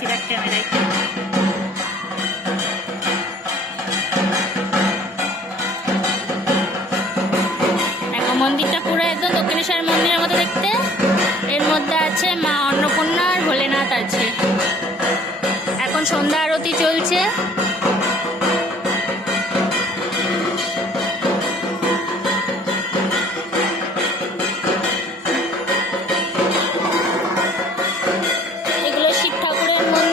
দেখাচ্ছি দেখ ক্যামেরায়। দেখো মন্দিরটা পুরো একদম দক্ষিণেশ্বর মন্দিরের মতো দেখতে। এর মধ্যে আছে মা অন্নপূর্ণা আর ভোলেনাথ আছে। এখন সন্ধ্যা আরতি চলছে। এগুলো শিব ঠাকুরের মন্দির।